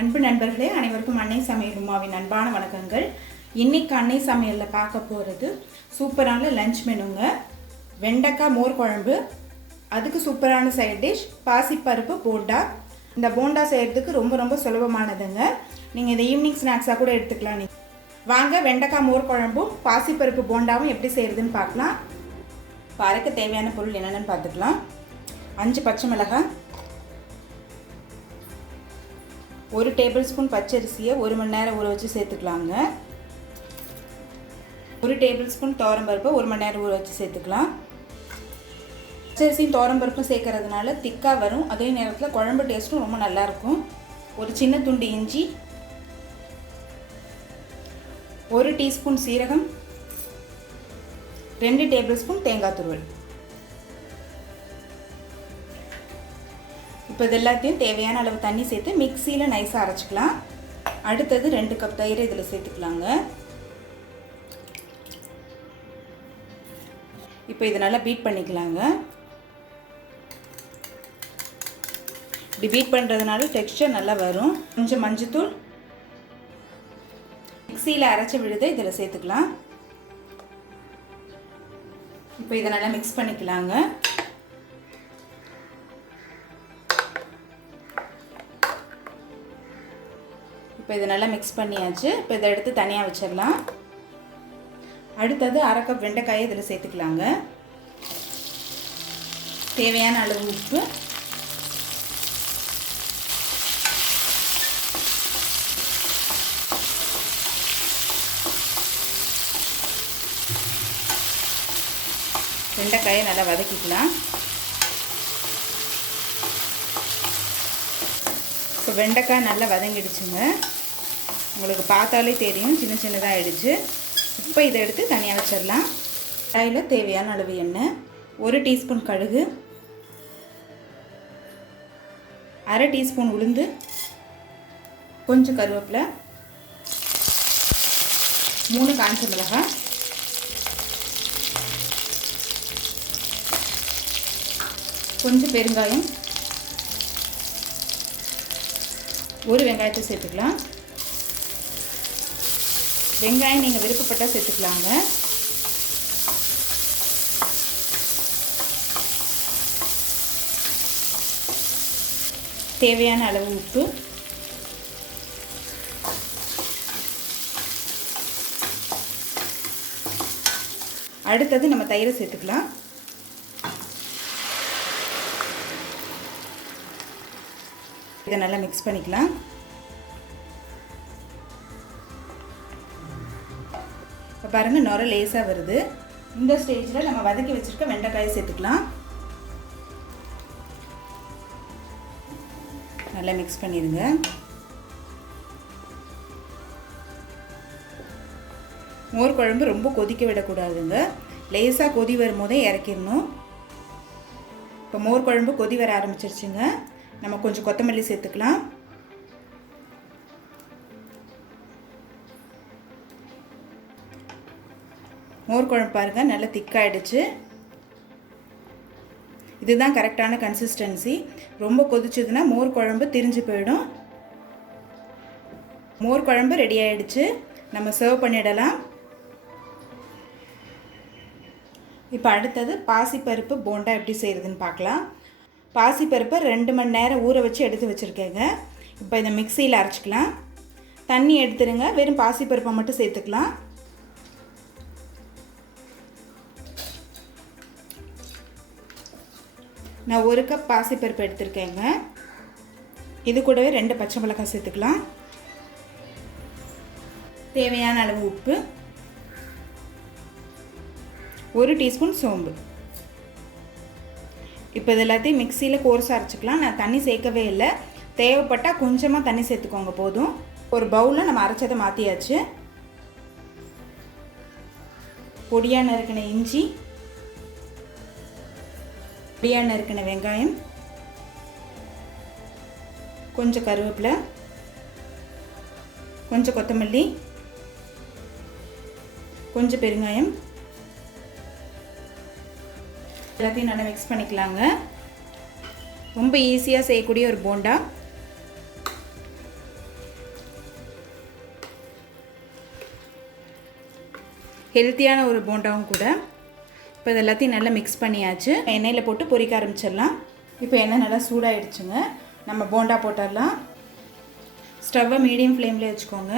அன்பு நண்பர்களே, அனைவருக்கும் அன்னை சமையல் உமாவின் அன்பான வணக்கங்கள். இன்னைக்கு அன்னை சமையலில் பார்க்க போகிறது சூப்பரான லஞ்ச் மெனுங்க. வெண்டைக்காய் மோர் குழம்பு, அதுக்கு சூப்பரான சைட் டிஷ் பாசிப்பருப்பு போண்டா. இந்த போண்டா செய்கிறதுக்கு ரொம்ப சுலபமானதுங்க. நீங்கள் இதை ஈவினிங் ஸ்நாக்ஸாக கூட எடுத்துக்கலாம். வாங்க வெண்டைக்காய் மோர் குழம்பும் பாசிப்பருப்பு போண்டாவும் எப்படி செய்கிறதுன்னு பார்க்கலாம். அரைக்க தேவையான பொருள் என்னென்னு பார்த்துக்கலாம். 5 பச்சை மிளகாய், 1 டேபிள் ஸ்பூன் பச்சரிசியை 1 மணி நேரம் ஊற வச்சு சேர்த்துக்கலாங்க. 1 டேபிள் ஸ்பூன் துவரம்பருப்பை 1 மணி நேரம் ஊற வச்சு சேர்த்துக்கலாம். பச்சரிசியும் துவரம்பருப்பும் சேர்க்கறதுனால திக்காக வரும். அதே நேரத்தில் குழம்பு டேஸ்ட்டும் ரொம்ப நல்லாயிருக்கும். ஒரு சின்ன துண்டு இஞ்சி, 1 டீஸ்பூன் சீரகம், 2 டேபிள் ஸ்பூன் தேங்காய் துருவல். இப்போ இது எல்லாத்தையும் தேவையான அளவு தண்ணி சேர்த்து மிக்சியில் நைஸாக அரைச்சிக்கலாம். அடுத்தது 2 கப் தயிர் இதில் சேர்த்துக்கலாங்க. இப்போ இதை நல்லா பீட் பண்ணிக்கலாங்க. இப்படி பீட் பண்ணுறதுனால டெக்ஸ்சர் நல்லா வரும். கொஞ்சம் மஞ்சத்தூள், மிக்சியில் அரைச்ச விழுதை இதில் சேர்த்துக்கலாம். இப்போ இதை நல்லா மிக்ஸ் பண்ணிக்கலாங்க. இப்போ இதை நல்லா மிக்ஸ் பண்ணியாச்சு. இப்போ இதை எடுத்து தனியாக வச்சிடலாம். அடுத்தது 1/2 கப் வெண்டைக்காயை இதில் சேர்த்துக்கலாங்க. தேவையான அளவு உப்பு, வெண்டைக்காயை நல்லா வதக்கிக்கலாம். இப்போ வெண்டைக்காய் நல்லா வதங்கிடுச்சுங்க. உங்களுக்கு பார்த்தாலே தெரியும் சின்னதாக ஆகிடுச்சு. இப்போ இதை எடுத்து தனியாக வச்சிடலாம். கடாயில் தேவையான அளவு எண்ணெய், 1 டீஸ்பூன் கடுகு, 1/2 டீஸ்பூன் உளுந்து, கொஞ்சம் கருவேப்பிலை, 3 காஞ்ச மிளகாய், கொஞ்சம் பெருங்காயம், 1 வெங்காயத்தை சேர்த்துக்கலாம். வெங்காயம் நீங்கள் விருப்பப்பட்டால் சேர்த்துக்கலாங்க. தேவையான அளவு உப்பு, அடுத்தது நம்ம தயிரை சேர்த்துக்கலாம். இதை நல்லா மிக்ஸ் பண்ணிக்கலாம். இப்போ பாருங்கள், நுரை லேசாக வருது. இந்த ஸ்டேஜில் நம்ம வதக்கி வச்சுருக்க வெண்டைக்காயை சேர்த்துக்கலாம். நல்லா மிக்ஸ் பண்ணிடுங்க. மோர் குழம்பு ரொம்ப கொதிக்க விடக்கூடாதுங்க. லேசாக கொதி வரும்போதே இறக்கிடணும். இப்போ மோர் குழம்பு கொதி வர ஆரம்பிச்சிருச்சுங்க. நம்ம கொஞ்சம் கொத்தமல்லி சேர்த்துக்கலாம். மோர் குழம்பு பாருங்கள், நல்லா திக்காயிடுச்சு. இதுதான் கரெக்டான கன்சிஸ்டன்சி. ரொம்ப கொதிச்சதுன்னா மோர் குழம்பு திரிஞ்சு போயிடும். மோர் குழம்பு ரெடி ஆகிடுச்சு. நம்ம சர்வ் பண்ணிடலாம். இப்போ அடுத்தது பாசிப்பருப்பு போண்டா எப்படி செய்கிறதுன்னு பார்க்கலாம். பாசிப்பருப்பை 2 மணி நேரம் ஊற வச்சு எடுத்து வச்சுருக்கேங்க. இப்போ இதை மிக்சியில் அரைச்சிக்கலாம். தண்ணி எடுத்துருங்க. வெறும் பாசிப்பருப்பை மட்டும் சேர்த்துக்கலாம். நான் 1 கப் பாசிப்பருப்பு எடுத்துருக்கேங்க. இது கூடவே 2 பச்சை மிளகாய் சேர்த்துக்கலாம். தேவையான அளவு உப்பு, 1 டீஸ்பூன் சோம்பு. இப்போ இது எல்லாத்தையும் மிக்சியில் கோர்ஸாக அரைச்சிக்கலாம். நான் தண்ணி சேர்க்கவே இல்லை. தேவைப்பட்டால் கொஞ்சமாக தண்ணி சேர்த்துக்கோங்க, போதும். ஒரு பவுலில் நம்ம அரைச்சதை மாற்றியாச்சு. பொடியாக நறுக்கின இஞ்சி, பொடியாக நறுக்கின வெங்காயம், கொஞ்சம் கருவேப்பிலை, கொஞ்சம் கொத்தமல்லி, கொஞ்சம் பெருங்காயம், எல்லாத்தையும் நல்லா மிக்ஸ் பண்ணிக்கலாங்க. ரொம்ப ஈஸியாக செய்யக்கூடிய ஒரு போண்டா. ஹெல்த்தியான ஒரு போண்டாவும் கூட. இப்போ இது எல்லாத்தையும் நல்லா மிக்ஸ் பண்ணியாச்சு. எண்ணெயில் போட்டு பொரிக்க ஆரம்பிச்சிடலாம். இப்போ எண்ணெய் நல்லா சூடாகிடுச்சுங்க. நம்ம போண்டா போட்டுடலாம். ஸ்டவ்வை மீடியம் ஃப்ளேமில் வச்சுக்கோங்க.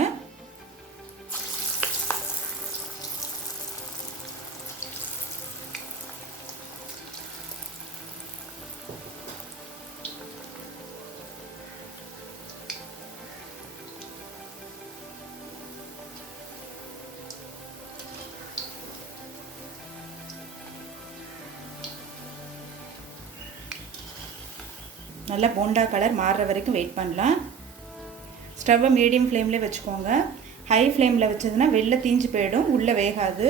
நல்லா போண்டா கலர் மாறுற வரைக்கும் வெயிட் பண்ணலாம். ஸ்டவ்வை மீடியம் ஃப்ளேமில் வச்சுக்கோங்க. ஹை ஃப்ளேமில் வச்சதுன்னா வெளில தீஞ்சு போயிடும், உள்ளே வேகாது.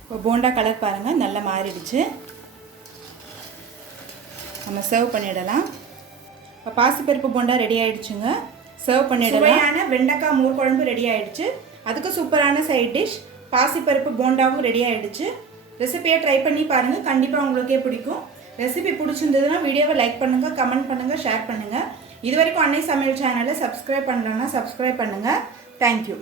இப்போ போண்டா கலர் பாருங்கள், நல்லா மாறிடுச்சு. நம்ம சர்வ் பண்ணிடலாம். இப்போ பாசிப்பருப்பு போண்டா ரெடி ஆகிடுச்சுங்க. சர்வ் பண்ணிடலாம். சுவையான வெண்டைக்காய் மோர் குழம்பு ரெடி ஆகிடுச்சு. அதுக்கு சூப்பரான சைட் டிஷ் பாசிப்பருப்பு போண்டாவும் ரெடி ஆகிடுச்சு. ரெசிபியை ட்ரை பண்ணி பாருங்கள், கண்டிப்பாக உங்களுக்கே பிடிக்கும். ரெசிபி பிடிச்சிருந்ததுன்னா வீடியோவை லைக் பண்ணுங்கள், கமெண்ட் பண்ணுங்கள், ஷேர் பண்ணுங்கள். இது வரைக்கும் அன்னை சமையல் சேனலை சப்ஸ்கிரைப் பண்ணலன்னா சப்ஸ்கிரைப் பண்ணுங்கள். தேங்க்யூ.